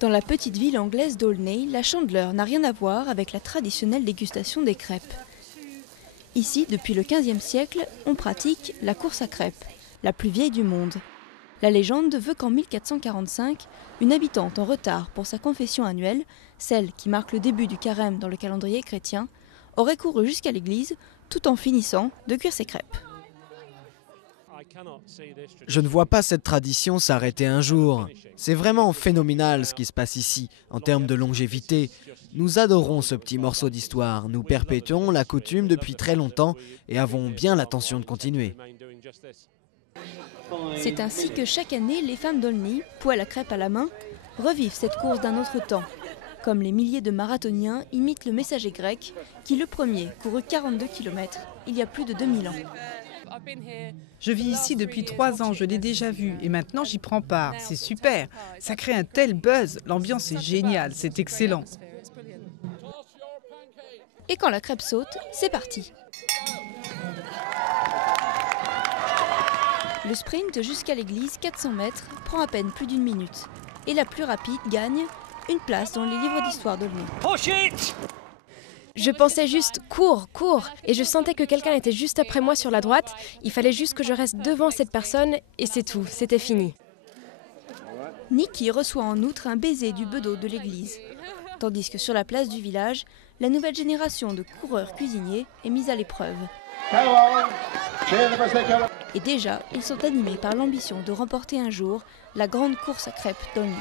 Dans la petite ville anglaise d'Aulnay, la Chandeleur n'a rien à voir avec la traditionnelle dégustation des crêpes. Ici, depuis le XVe siècle, on pratique la course à crêpes, la plus vieille du monde. La légende veut qu'en 1445, une habitante en retard pour sa confession annuelle, celle qui marque le début du carême dans le calendrier chrétien, aurait couru jusqu'à l'église tout en finissant de cuire ses crêpes. Je ne vois pas cette tradition s'arrêter un jour. C'est vraiment phénoménal ce qui se passe ici, en termes de longévité. Nous adorons ce petit morceau d'histoire. Nous perpétuons la coutume depuis très longtemps et avons bien l'intention de continuer. C'est ainsi que chaque année, les femmes d'Aulnay, poêle à crêpes à la main, revivent cette course d'un autre temps. Comme les milliers de marathoniens imitent le messager grec, qui le premier courut 42 km il y a plus de 2000 ans. Je vis ici depuis 3 ans, je l'ai déjà vu et maintenant j'y prends part. C'est super, ça crée un tel buzz, l'ambiance est géniale, c'est excellent. Et quand la crêpe saute, c'est parti. Le sprint jusqu'à l'église, 400 mètres, prend à peine plus d'1 minute. Et la plus rapide gagne une place dans les livres d'histoire d'Aulnay. Je pensais juste cours, cours, et je sentais que quelqu'un était juste après moi sur la droite. Il fallait juste que je reste devant cette personne et c'est tout, c'était fini. Nikki reçoit en outre un baiser du bedeau de l'église. Tandis que sur la place du village, la nouvelle génération de coureurs cuisiniers est mise à l'épreuve. Et déjà, ils sont animés par l'ambition de remporter un jour la grande course à crêpes d'Aulnay.